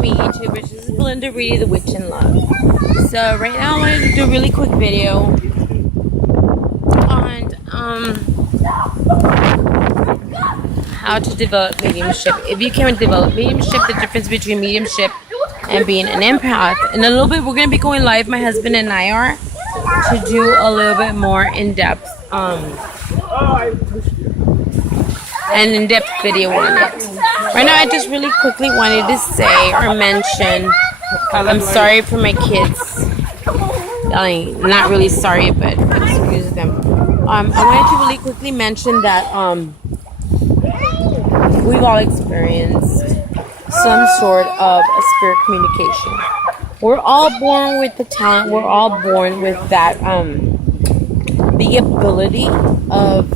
me, YouTubers. This is Belinda Reedy, the Witch in Love. So right now I wanted to do a really quick video on how to develop mediumship. If you can develop mediumship, the difference between mediumship and being an empath. In a little bit, we're going to be going live, my husband and I are, to do a little bit more in-depth an in-depth video on it. Right now, I just really quickly wanted to say or mention, I'm sorry for my kids. Not really sorry, but excuse them. I wanted to really quickly mention that we've all experienced some sort of a spirit communication. We're all born with the talent. We're all born with that, the ability of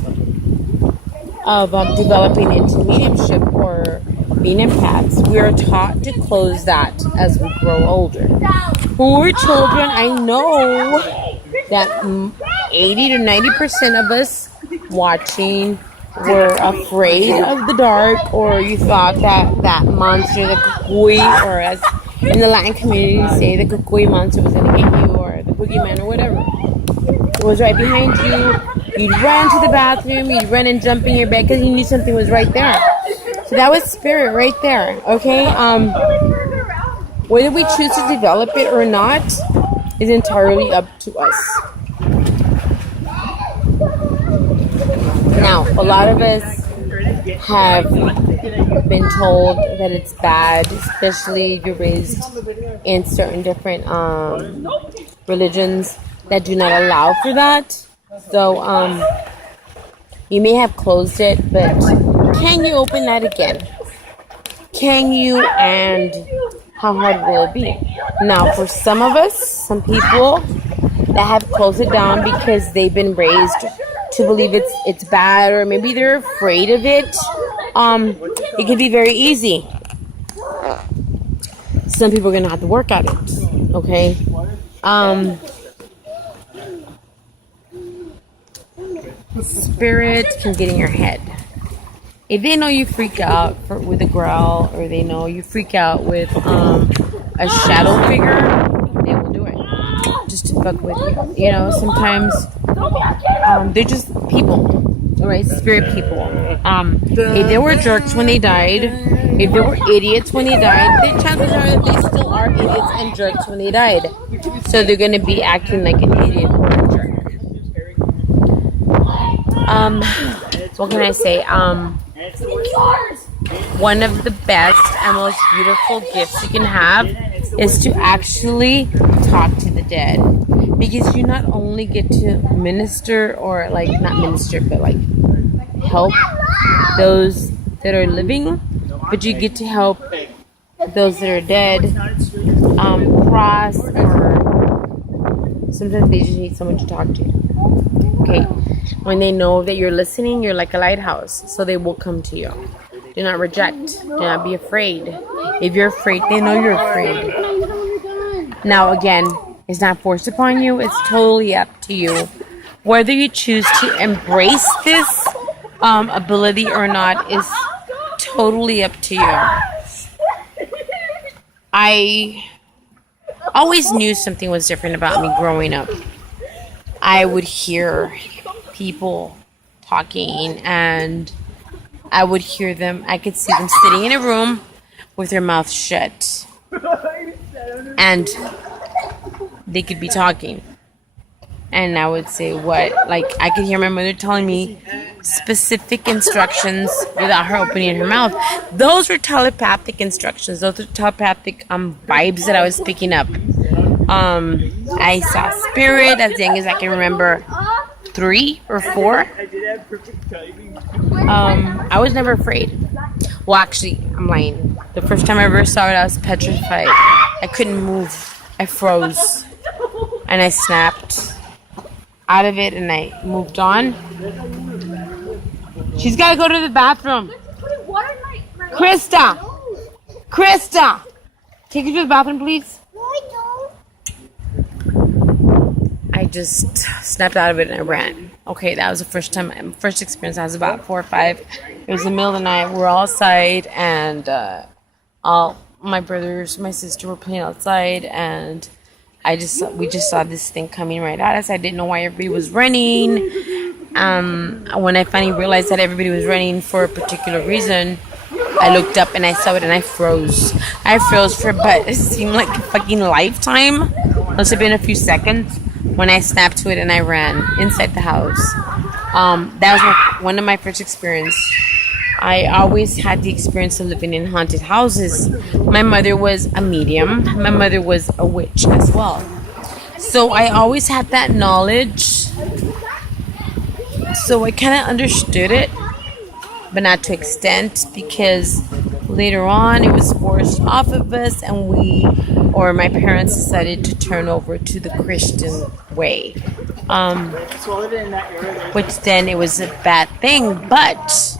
developing into mediumship or being empaths. We are taught to close that as we grow older. When we're children, I know that 80 to 90% of us watching were afraid of the dark, or you thought that monster, the kukui, or as in the Latin community say, the kukui monster was going to get you, or the boogeyman, or whatever. It was right behind you. You'd run to the bathroom, you'd run and jump in your bed because you knew something was right there. So that was spirit right there, okay? Whether we choose to develop it or not is entirely up to us. Now, a lot of us have been told that it's bad, especially if you're raised in certain different religions that do not allow for that. So, you may have closed it, but can you open that again? Can you, and how hard will it be? Now, for some of us, some people that have closed it down because they've been raised to believe it's bad, or maybe they're afraid of it, it can be very easy. Some people are going to have to work at it, okay? Spirit can get in your head. If they know you freak out with a growl, or they know you freak out with a shadow figure, they will do it just to fuck with you. You know, sometimes they're just people, right? Spirit people. If they were jerks when they died, if they were idiots when they died, the chances are that they still are idiots and jerks when they died. So they're going to be acting like an idiot or a jerk. What can I say? One of the best and most beautiful gifts you can have is to actually talk to the dead, because you not only get to minister, or like not minister, but like help those that are living, but you get to help those that are dead cross, or sometimes they just need someone to talk to. Okay, when they know that you're listening, you're like a lighthouse, so they will come to you. Do not reject. Do not be afraid. If you're afraid, they know you're afraid. Now, again, it's not forced upon you. It's totally up to you. Whether you choose to embrace this ability or not is totally up to you. I always knew something was different about me growing up. I would hear people talking, and I would hear them. I could see them sitting in a room with their mouth shut, and they could be talking. And I would say, what? Like, I could hear my mother telling me specific instructions without her opening her mouth. Those were telepathic instructions. Those were telepathic vibes that I was picking up. I saw spirit as young as I can remember, 3 or 4. I was never afraid. Well, actually, I'm lying. The first time I ever saw it, I was petrified. I couldn't move. I froze. And I snapped out of it, and I moved on. She's got to go to the bathroom. Krista! Krista! Take her to the bathroom, please. I just snapped out of it and I ran. Okay, that was the first experience. I was about 4 or 5. It was the middle of the night. We're all outside, and my brothers, my sister were playing outside, and we just saw this thing coming right at us. I didn't know why everybody was running. When I finally realized that everybody was running for a particular reason, I looked up and I saw it and I froze. I froze for but it seemed like a fucking lifetime. Must have been a few seconds when I snapped to it and I ran inside the house. That was one of my first experiences. I always had the experience of living in haunted houses. My mother was a medium. My mother was a witch as well. So I always had that knowledge. So I kind of understood it, but not to extent, because later on it was forced off of us, and my parents decided to turn over to the Christian way. Which then it was a bad thing, but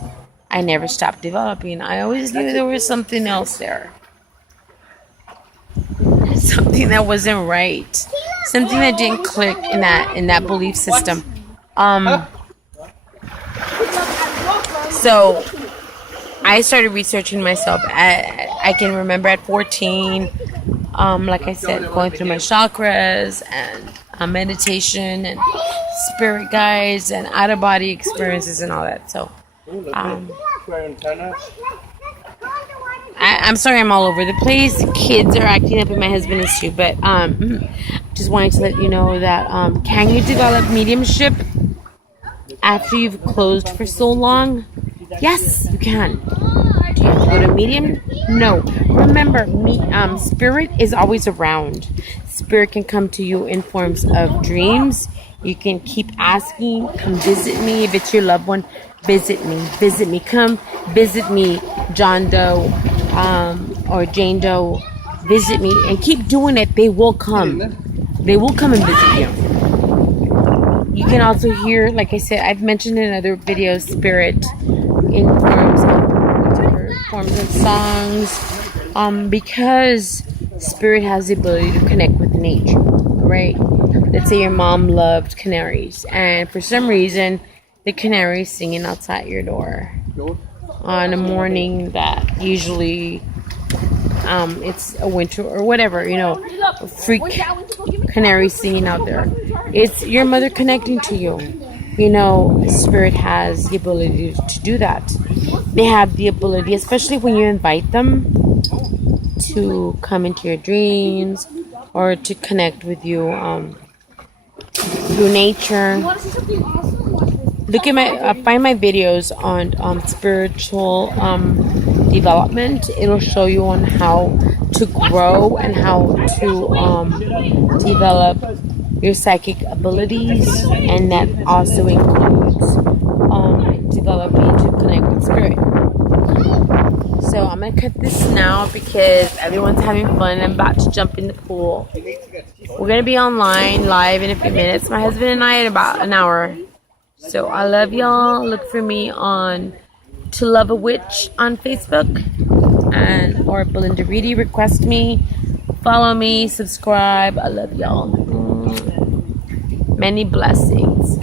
I never stopped developing. I always knew there was something else there. Something that wasn't right. Something that didn't click in that belief system. So I started researching myself. I can remember at 14, like I said, going through my chakras and meditation and spirit guides and out-of-body experiences and all that. So I'm sorry I'm all over the place. The kids are acting up and my husband is too. But just wanted to let you know that can you develop mediumship after you've closed for so long? Yes, you can. Do you have to go to a medium? No. Remember, spirit is always around. Spirit can come to you in forms of dreams. You can keep asking, come visit me. If it's your loved one, visit me. Visit me. Come visit me, John Doe or Jane Doe. Visit me and keep doing it. They will come. They will come and visit you. You can also hear, like I said, I've mentioned in other videos, spirit in forms of songs, because spirit has the ability to connect with nature, right? Let's say your mom loved canaries, and for some reason, the canaries singing outside your door on a morning that usually it's a winter or whatever, freak canary singing out there. It's your mother connecting to you. Spirit has the ability to do that. They have the ability, especially when you invite them to come into your dreams or to connect with you through nature. Look at find my videos on spiritual development. It'll show you on how to grow and how to develop your psychic abilities, and that also includes developing to connect with spirit. So I'm gonna cut this now because everyone's having fun. I'm about to jump in the pool. We're gonna be online live in a few minutes. My husband and I in about an hour. So I love y'all. Look for me on To Love a Witch on Facebook, or Belinda Reedy. Request me, follow me, subscribe. I love y'all. Many blessings.